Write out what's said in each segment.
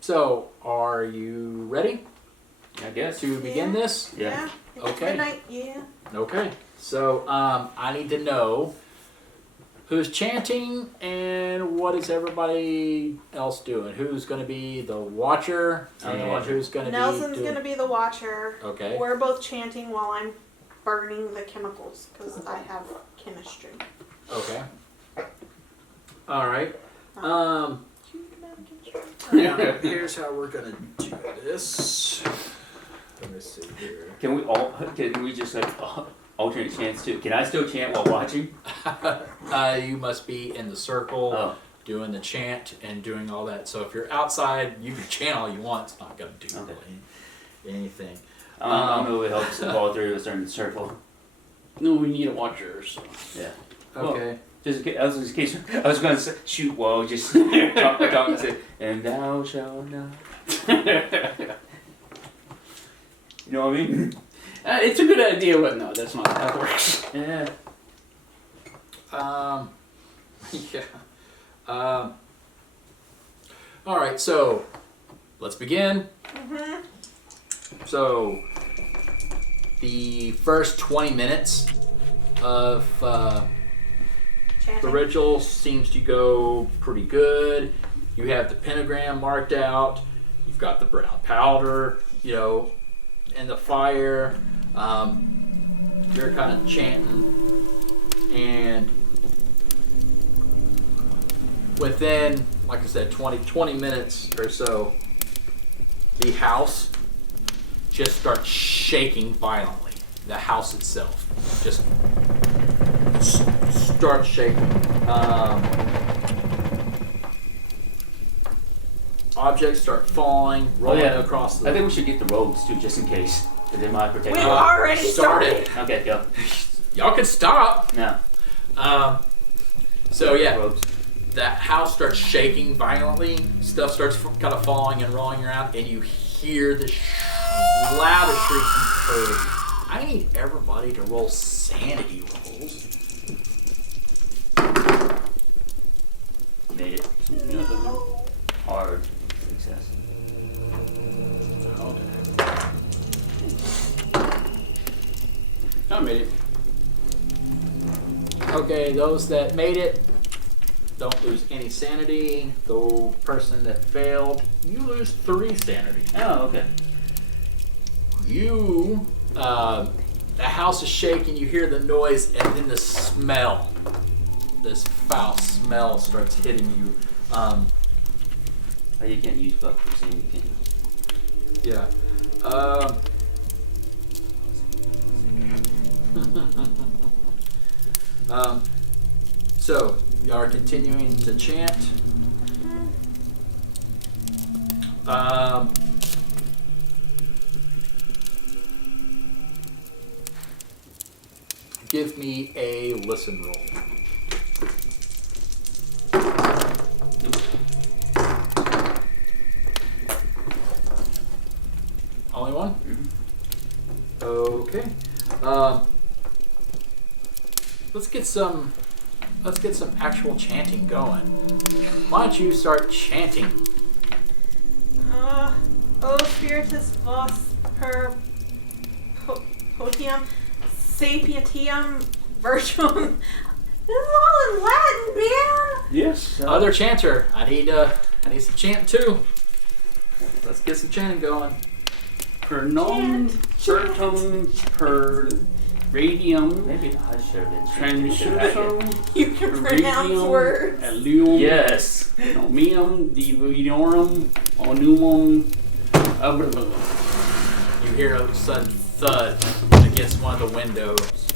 So, are you ready I guess. to begin this? Yeah. Okay. Midnight, yeah. Okay. So, I need to know who's chanting and what is everybody else doing. Who's going to be the watcher I'm the and watcher. who's going to be Nelson's doing... going to be the watcher. Okay. We're both chanting while I'm burning the chemicals because I have chemistry. Okay. All right. Yeah. Now, here's how we're going to do this. Let me see here. Can we just like alternate chants too? Can I still chant while watching? You must be in the circle doing the chant and doing all that. So if you're outside, you can chant all you want. It's not going to do really anything. I don't know if it helps if all three of us are in the circle. No, we need a watcher. So. Yeah. Okay. Well, just in case, I was going to shoot while just talking and say, and thou shalt not. You know what I mean? It's a good idea, but no, that's not how it works. Yeah. Yeah. All right, so let's begin. Mm-hmm. So the first 20 minutes of the Chanting. ritual seems to go pretty good. You have the pentagram marked out. You've got the brown powder, and the fire. You're kind of chanting, and within, like I said, 20 minutes or so, the house just starts shaking violently. The house itself just starts shaking. Objects start falling, rolling across the... I think we should get the robes too, just in case. Because they might protect We've us. already started. Okay, go. Y'all can stop. No. So yeah, Robes. that house starts shaking violently. Stuff starts kind of falling and rolling around, and you hear the loudest shriek you've heard. I need everybody to roll sanity rolls. Made it. Hard success. I made it. Okay, those that made it don't lose any sanity. The person that failed, you lose 3 sanity. Oh, okay. The house is shaking, you hear the noise, and then the smell, this foul smell starts hitting you. Oh, you can't use buck for saying you can. Yeah. So, you are continuing to chant. Give me a listen roll. Only one? Mm-hmm. Okay. Let's get some actual chanting going. Why don't you start chanting? O spiritus vos per potium sapientium virtuum. This is all in Latin, man. Yes. Other chanter. I need some chant too. Let's get some chanting going. Per non certum per radium Maybe I should have been transcertum You can pronounce words. allium Yes. nomium divinorum onumum You hear a sudden thud against one of the windows,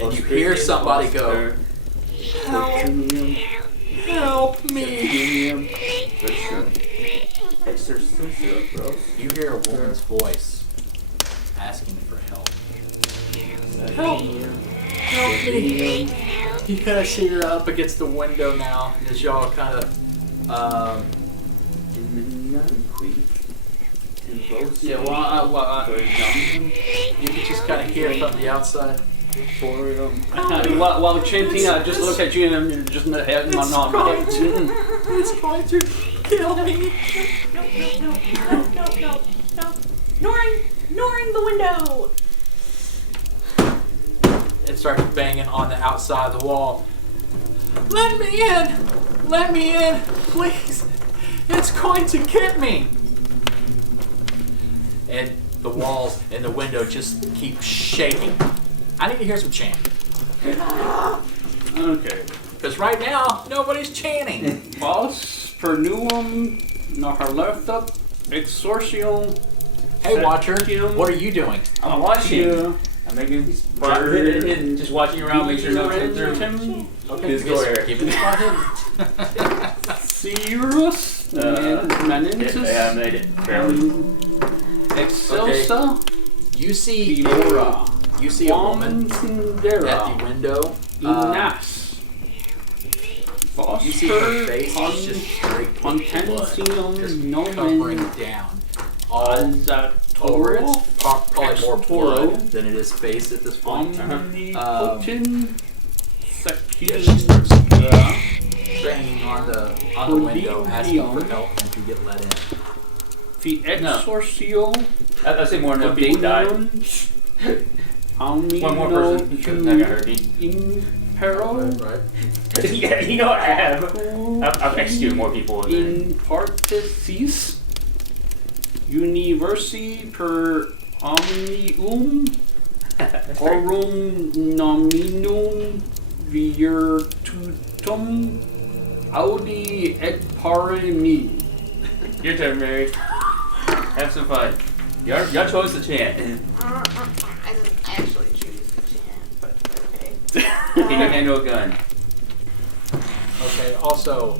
and you hear somebody go, "Help me!" You hear a woman's voice asking for help. Help! Help me! You kind of see her up against the window now as y'all kind of. Yeah, you can just kind of hear it from the outside. While chanting, I just look at you and I'm just not having my It's going to kill me. No. Ignoring the window. It starts banging on the outside of the wall. Let me in! Let me in! Please! It's going to get me! And the walls and the window just keep shaking. I need to hear some chanting. Okay. Because right now, nobody's chanting. Vos per nuum naharlefta exorcium. Hey, Watcher, Septium what are you doing? I'm watching. Tia I'm making these spot hidden, just watching around, make sure no one's through. Okay, This door area. keep it spot hidden. Cirrus Manensis. Yeah, I made it. Barely. Excelsa You see Vibora. you see a woman at Wandera. the window. Inas. You see her face is just straight blood, Potensium just nomen covering down all over. It's Alzatoro. probably more Extoro. blood than it is face at this point. Omnipotent Yeah, she starts Secunda. banging on the window, asking for help and to get let in. The Exorcio. I'd say more than enough people died. One more person because that got hurt me. Impero. Right? Yeah, you know what I have. I've executed more people than In partesis universi per omnium aurum nominum virtutum audi et paremi. Your turn, Mary. Have some fun. Y'all chose to chant. I didn't actually choose to chant, but okay. Can you handle a gun? Okay, also,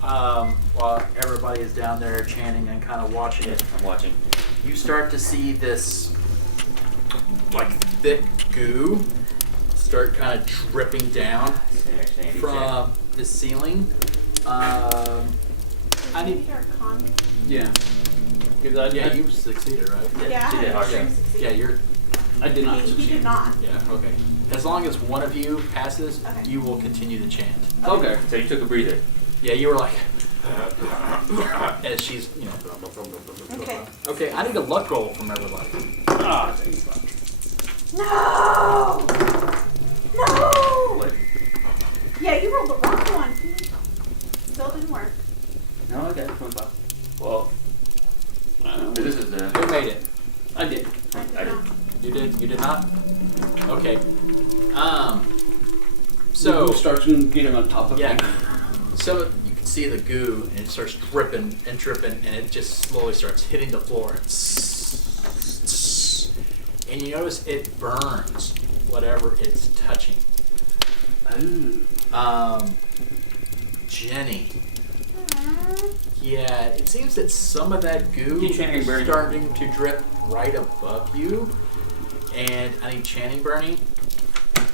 while everybody is down there chanting and kind of watching it, I'm watching. you start to see this like thick goo start kind of dripping down from the ceiling. I need. Yeah. Because Yeah, you succeeded, right? Yeah, she I did had hard. a Yeah, string succeed. yeah, you're. I did not He succeed. did not. Yeah, okay. As long as one of you passes, Okay. you will continue to chant. Okay. So you took a breather. Yeah, you were like, as she's, you know. Okay. Okay, I need a luck roll from everybody. Ah, thanks. No! No! What? Yeah, you rolled the wrong one. Still didn't work. No, I got it. 25. Well, Uh, this is the. Who made it? I did. I did. You did? You did not? Okay. So So, starts getting on top of yeah. me. So you can see the goo, and it starts dripping, and it just slowly starts hitting the floor. And you notice it burns whatever it's touching. Jenny. Yeah, it seems that some of that goo Keep chanting is burning. starting to drip right above you. And I need chanting burning.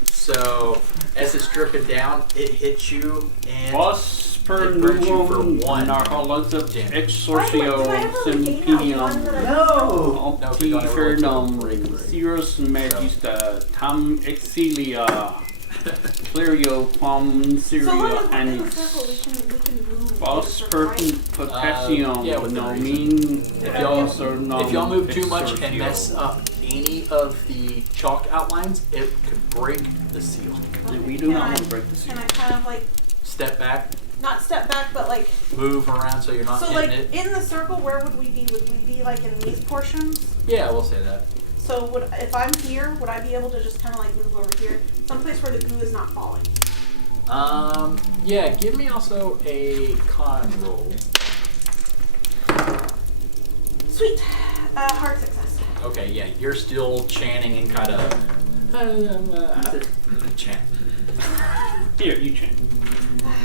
So as it's dripping down, it hits you and Vos per It burns you for nuum one narcoleptic damage. exorcio simpinium No, but don't ever roll optifernum to break. cirrus magista tam exilia clerio quam So long syria as we're in the anix circle, we can move. Vos Just per right. potassium yeah, within nomin If y'all move too much and mess up any of the chalk outlines, it could break the seal. We do not want to break the seal. Can I kind of like, Step back, not step back, but like, move around so you're not so hitting like it. in the circle, where would we be? Would we be like in these portions? Yeah, we'll say that. So would, if I'm here, would I be able to just kind of like move over here? Someplace where the goo is not falling. Yeah, give me also a con roll. Sweet. Hard success. Okay, yeah, you're still chanting and kind of chant. Here, you change.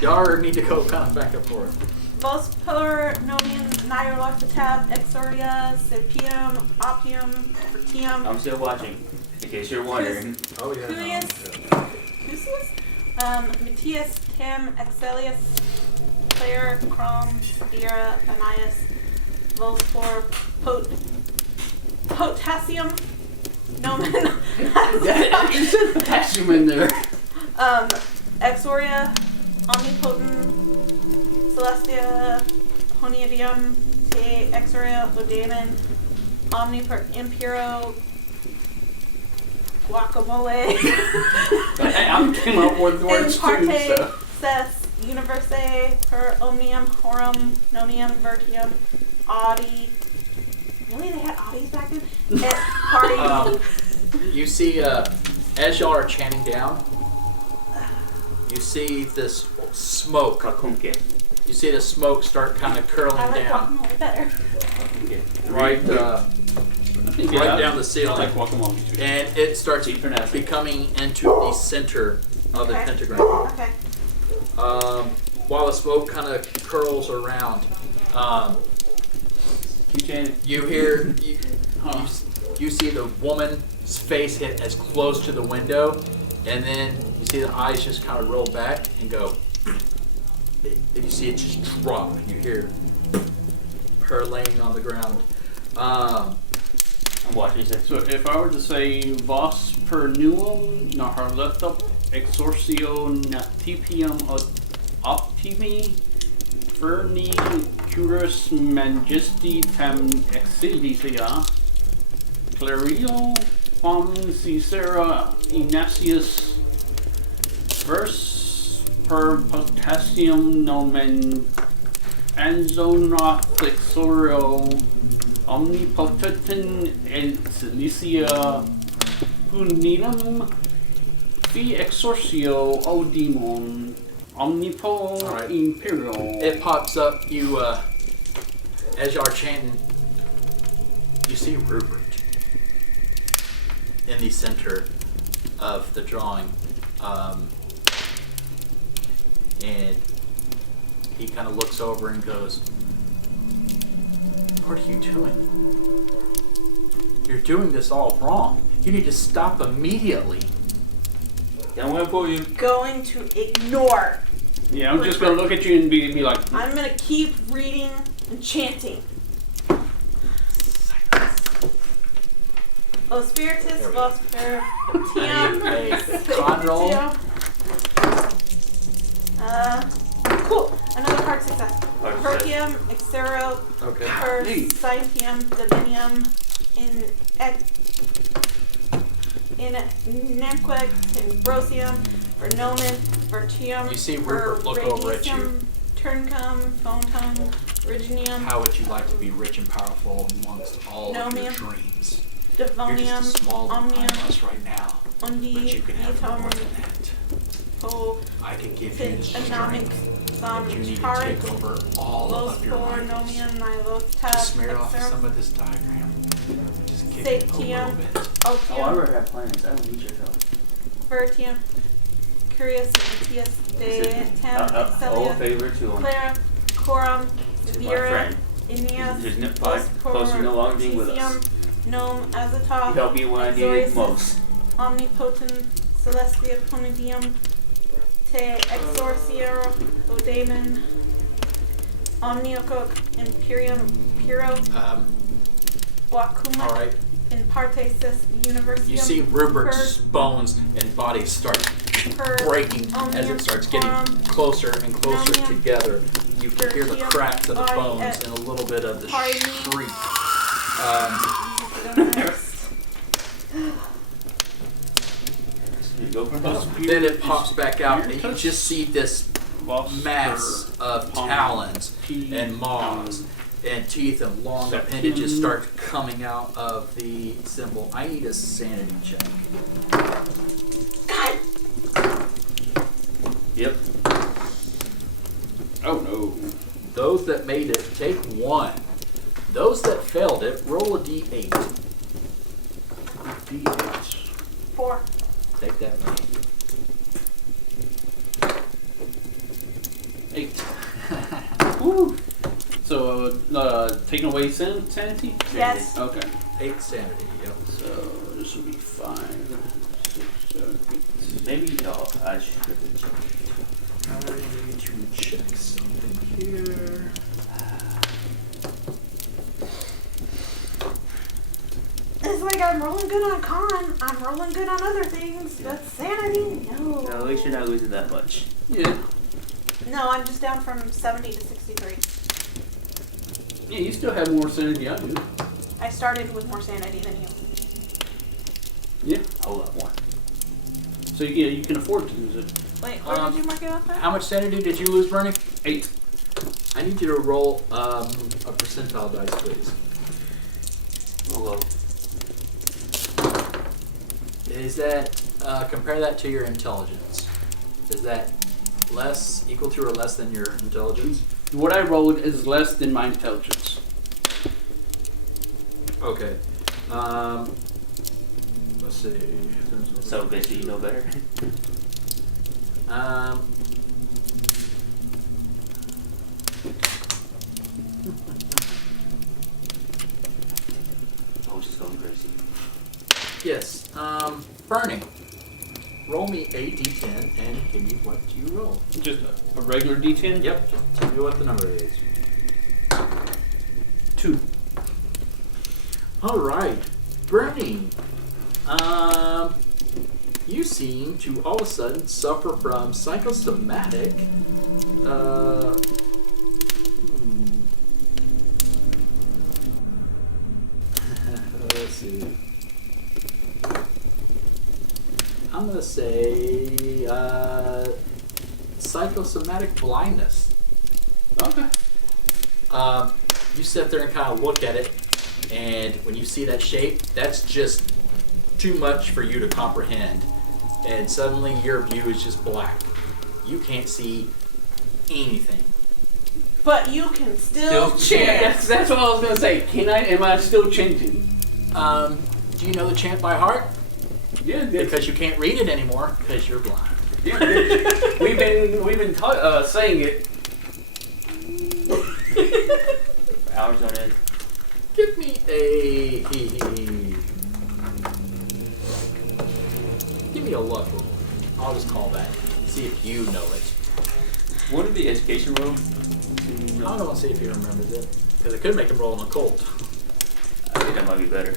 Y'all need to go kind of back and forth. Vos per nomen nihiloctatab exoria sepium opium fortium I'm still watching, in case you're wondering. Oh yeah. Cusius Matthias Tim Excelius Claire Crom Spira Anias Volspor Potassium nomen You said potassium in there. Exoria omnipotent Celestia, Ponidium, Te Exoria, Odaemon, Omni Impero, Guacamole, Hey, I'm coming up with words In too, Parte, so. Ses, Universe, Per Omnium, Horum, Nomium, Vertium, Audi. Really, they had Audis back then? Et Party. You see, as y'all are chanting down, you see this smoke. Kakunke. You see the smoke start kind of curling I like down, guacamole better. right Yeah, down the I ceiling, like guacamole too. and it starts Deep pronouncing. becoming into the center of the Okay. pentagram. Okay. While the smoke kind of curls around, Keep chanting. you hear, you see the woman's face hit as close to the window, and then you see the eyes just kind of roll back and go, and you see it just drop, and you hear her laying on the ground. I'm watching this. So if I were to say Vos per nuum naharletop exorcio natipium optimi verni curus mangisti tam exilitia clario quam Caesara Ignatius vers per potassium nomen anzonothexorio omnipotent et silicia puninum fi exorcio o demon omnipo Alright. imperial. It pops up, you, as you are chanting, you see Rupert in the center of the drawing. And he kind of looks over and goes, "What are you doing? You're doing this all wrong. You need to stop immediately." I'm waiting for you. Going to ignore. Yeah, I'm just gonna look at you and be like, I'm gonna keep reading and chanting. O Spiritus, There we Vos go. per I need a con roll. Cool. Another hard success. Hard success. Percium, Exero, Okay. per Hey. Scientium, Divinium, in Nemquec, Ambrosium, for Nomen, Vertium, You see Rupert look over at you. Turncum, Phonetum, Riginium, How would you like to be rich and powerful amongst all No, of your ma'am. dreams? Devonium, You're just a small little Omnium, us right now, but Undi, you can have Etum, more than that. Po, I could give you the Anomic, strength, Som, but you need to Charit, take over all Los of your for rivals. Nomium, Nilotab, Just smear off Exer, some of this diagram. Just kick it a Satium, little bit. Oh, I Otium, already have plans. I don't need your help. Vertium, Curious, Matias, De Tem, All Excelia, favor to him. Clara, Coram, To my Vera, friend. Ineas, There's no close to no longer being with us. Gnome, You Azathoth, helped me when I needed Exorius, most. Omnipotent, Celestia, Ponidium, Te Exorcia, Odaemon, Omniococ, Imperium, Puro, Guacuma, All right. in Parte Sis, Universium. You see Rupert's bones and body start breaking as it starts getting closer and closer together. You can hear the cracks of the bones and a little bit of the shriek. You go for help. Then it pops back out, and you just see this Vos mass of talons and maws and teeth and long appendages start coming out of the symbol. I need a sanity check. Yep. Oh no. Those that made it, take 1. Those that failed it, roll a d8. D8. 4. Take that money. 8. Woo. So, taking away sanity? Yes. Okay. 8 sanity, yep. So, this will be 5, 6, 7, 8. Maybe no. I should have been checked. I need to check something here. It's like I'm rolling good on con, I'm rolling good on other things, but sanity, no. No, at least you're not losing that much. Yeah. No, I'm just down from 70 to 63. Yeah, you still have more sanity I do. I started with more sanity than you. Yeah. A lot more. So yeah, you can afford to use it. Wait, where did you mark it off at? How much sanity did you lose, Bernie? 8. I need you to roll a percentile dice, please. Hello. Is that, compare that to your intelligence. Is that equal to or less than your intelligence? What I rolled is less than my intelligence. Okay. Let's see. So basically, you know better. Oh, she's going crazy. Yes. Bernie, roll me a d10 and give me what you roll. Just a regular D10? Yep. Just tell me what the number is. 2. All right, Bernie. You seem to all of a sudden suffer from psychosomatic. Let's see. I'm gonna say psychosomatic blindness. Okay. You sit there and kind of look at it, and when you see that shape, that's just too much for you to comprehend. And suddenly your view is just black. You can't see anything. But you can still Yeah, chant. that's what I was gonna say. Am I still chanting? Do you know the chant by heart? Yeah, Because you can't read it anymore because you're blind. yeah, we've been saying it. Hours on it. Give me a give me a luck roll. I'll just call that. See if you know it. What would be education roll? I don't want to see if he remembers it because it could make him roll an occult. I think that might be better.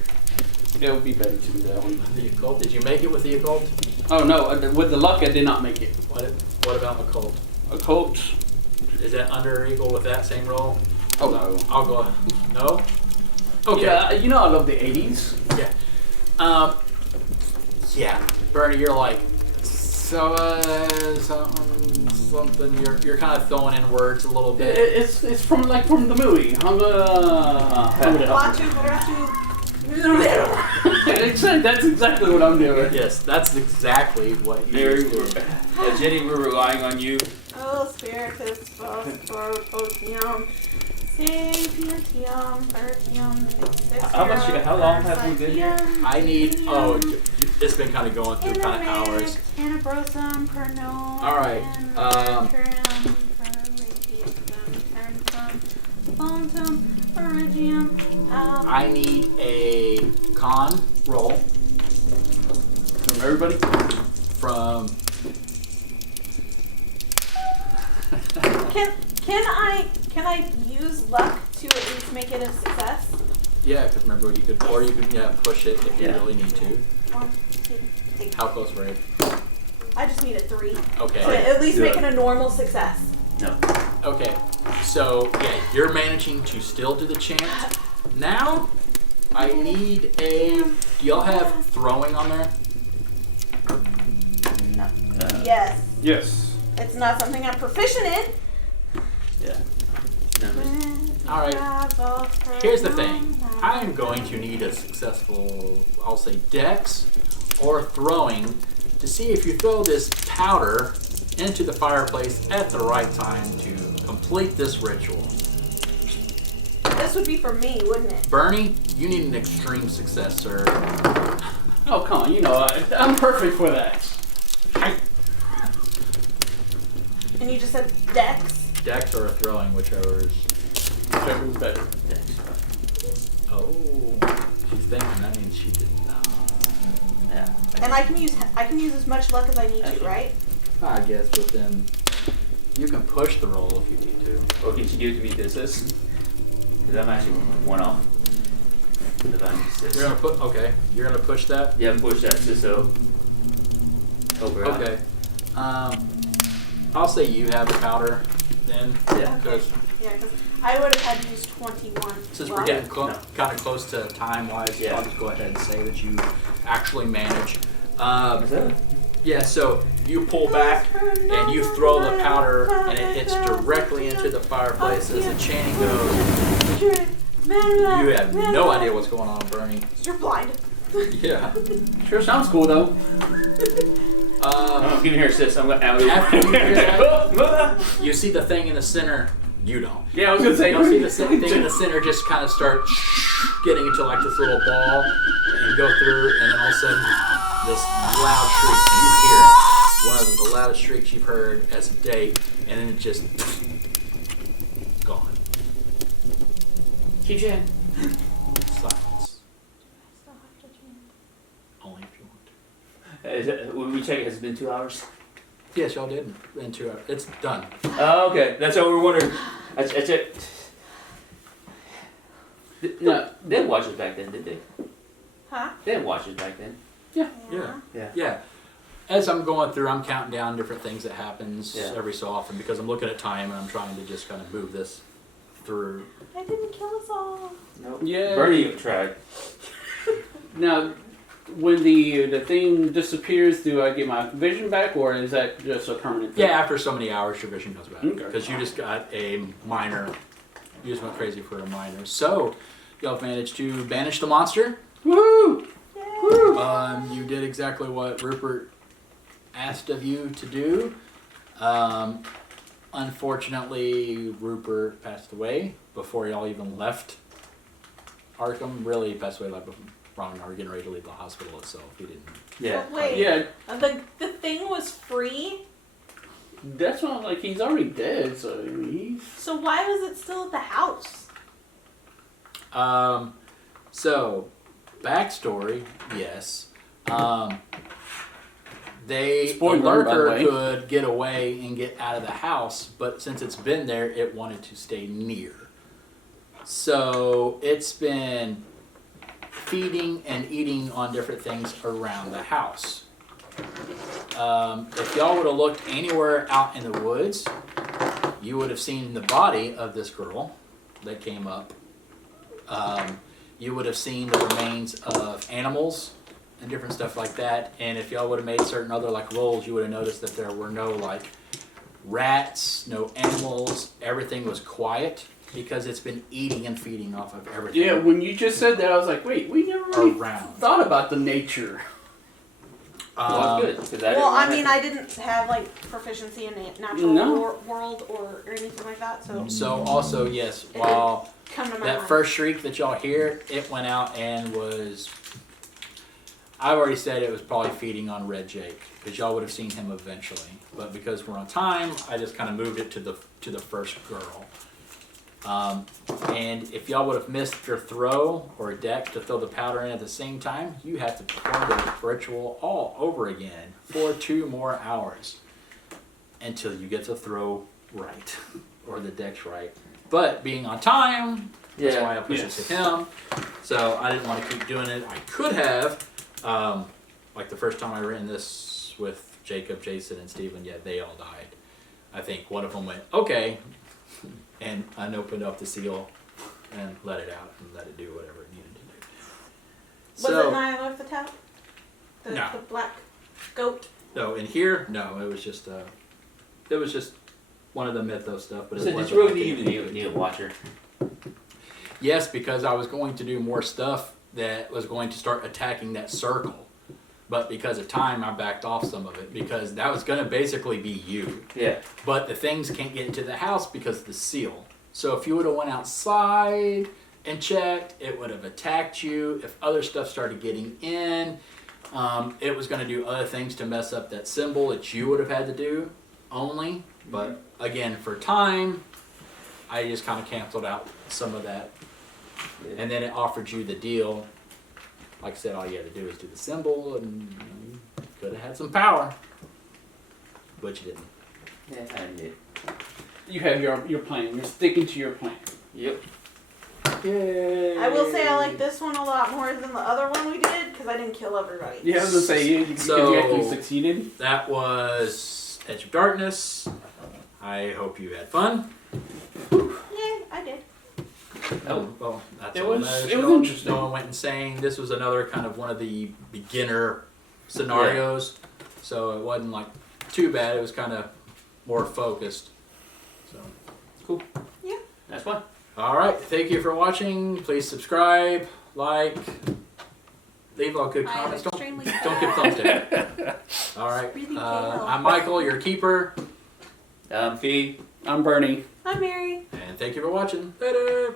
It would be better to do that one. The occult. Did you make it with the occult? Oh no, with the luck I did not make it. What about occult? Occult. Is that under or equal with that same roll? Oh no. I'll go. No. Okay. Yeah, you know I love the 80s. Yeah. Yeah. Bernie, you're like something. You're kind of throwing in words a little bit. It's from the movie. That's exactly what I'm doing. Yes, that's exactly what you Mary, do. Jenny, we're relying on you. Oh, spiritus, potium, sapientium, How long have we been here? I need. Oh, it's been kind of going through kind of hours. Anabrosum, pernome. All right. I need a con roll From everybody? from. Can I use luck to at least make it a success? Yeah, because remember you could push it if you Yeah. really need to. 1, 2, 3. How close were you? I just need a 3. Okay. So at least Good. make it a normal success. No. Okay, so yeah, you're managing to still do the chant. Now, I need a. Do y'all have throwing on there? No. Uh, Yes. Yes. It's not something I'm proficient in. Yeah. No, All right. Here's the thing. I am going to need a successful, I'll say, dex or throwing to see if you throw this powder into the fireplace at the right time to complete this ritual. This would be for me, wouldn't it? Bernie, you need an extreme success, sir. Oh come on, you know I'm perfect for that. And you just said dex. Dex or a throwing, whichever is. Whichever's better. Oh, she's thinking that means she did not. yeah. And I can use as much luck as I need to, right? I guess, but then you can push the roll if you need to. Or can you give it to me to assist? Because I'm actually one off. Divine assist. You're gonna push that. Yeah, push that just so. Over. Okay. I'll say you have the powder then. Yeah. Because Yeah, because I would have had to use 21. since we're getting kind of close to time-wise, Yeah. I'll just go ahead and say that you actually manage. Is that? Yeah, so you pull back and you throw the powder and it hits directly into the fireplace as the chanting goes. You have no idea what's going on, Bernie. You're blind. Yeah. Sure sounds cool though. Give me here, sis. I'm gonna After you hear that, you see the thing in the center. You don't. Yeah, I was gonna say. You'll see the thing in the center just kind of start getting into like this little ball and go through, and then all of a sudden, this loud shriek. You hear it. One of the loudest shrieks you've heard as a date, and then it just gone. Keep chatting. Silence. Only if you want. Is it, when we check it, has it been 2 hours? Yes, y'all did in 2 hours. It's done. Oh, okay. That's what we were wondering. I checked. No, they didn't watch it back then, did they? Huh? They didn't watch it back then. Yeah. Yeah. Yeah. As I'm going through, I'm counting down different things that happens Yeah. every so often because I'm looking at time and I'm trying to just kind of move this through. I didn't kill us all. Nope. Yeah. Bernie tried. Now, when the thing disappears, do I get my vision back, or is that just a permanent thing? Yeah, after so many hours, your vision comes back Okay. because you just got a minor. You just went crazy for a minor. So, y'all managed to banish the monster. Woohoo! You did exactly what Rupert asked of you to do. Unfortunately, Rupert passed away before y'all even left Arkham. Really, he passed away like before Ron and I were getting ready to leave the hospital itself. He didn't. Yeah. But wait, Yeah, the thing was free, that's not like he's already dead, so he's. so why was it still at the house? So, backstory, yes. A Spoiler, by the lurker way. could get away and get out of the house, but since it's been there, it wanted to stay near. So, it's been feeding and eating on different things around the house. If y'all would have looked anywhere out in the woods, you would have seen the body of this girl that came up. You would have seen the remains of animals and different stuff like that. And if y'all would have made certain other like rolls, you would have noticed that there were no like rats, no animals. Everything was quiet because it's been eating and feeding off of everything. Yeah, when you just said that, I was like, wait, we never really Around. thought about the nature. Well, that's good. 'Cause Well, I mean, I didn't have like proficiency in the natural No. world or anything like that, so So also, yes, while come to my that mind. first shriek that y'all hear, it went out and was, I've already said it was probably feeding on Red Jake, because y'all would have seen him eventually. But because we're on time, I just kind of moved it to the first girl. And if y'all would have missed your throw or deck to throw the powder in at the same time, you have to perform the ritual all over again for 2 more hours until you get to throw right or the deck's right. But being on time, that's why I pushed it to him. So I didn't want to keep doing it. I could have, like the first time I ran this with Jacob, Jason, and Steven, yeah, they all died. I think one of them went, okay, and unopened up the seal and let it out and let it do whatever it needed to do. Was it Nyla the tap? No. The black goat? No, in here, no, it was just one of the mythos stuff. But So it did wasn't you really like need a watcher? Yes, because I was going to do more stuff that was going to start attacking that circle. But because of time, I backed off some of it because that was going to basically be you. Yeah. But the things can't get into the house because of the seal. So if you would have went outside and checked, it would have attacked you. If other stuff started getting in, it was going to do other things to mess up that symbol that you would have had to do only. But again, for time, I just kind of canceled out some of that. And then it offered you the deal. Like I said, all you had to do is do the symbol and you could have had some power. But you didn't. Yeah, I did. You have your plan. You're sticking to your plan. Yep. Yay. I will say I like this one a lot more than the other one we did because I didn't kill everybody. Yeah, I was gonna say you So- actually succeeded. That was Edge of Darkness. I hope you had fun. Yay, I did. Oh, well, that's It all was- that matters. it was No one- interesting. No one went insane. This was another kind of one of the beginner scenarios, so it wasn't like too bad. It was kind of more focused. So, Cool. Yeah. That's fun. all right. Thank you for watching. Please subscribe, like, leave all good I am comments. extremely Don't give thumbs down. All right. Breathing I'm Michael, your keeper, Fee. I'm Bernie. I'm Mary. and thank you for watching. Later.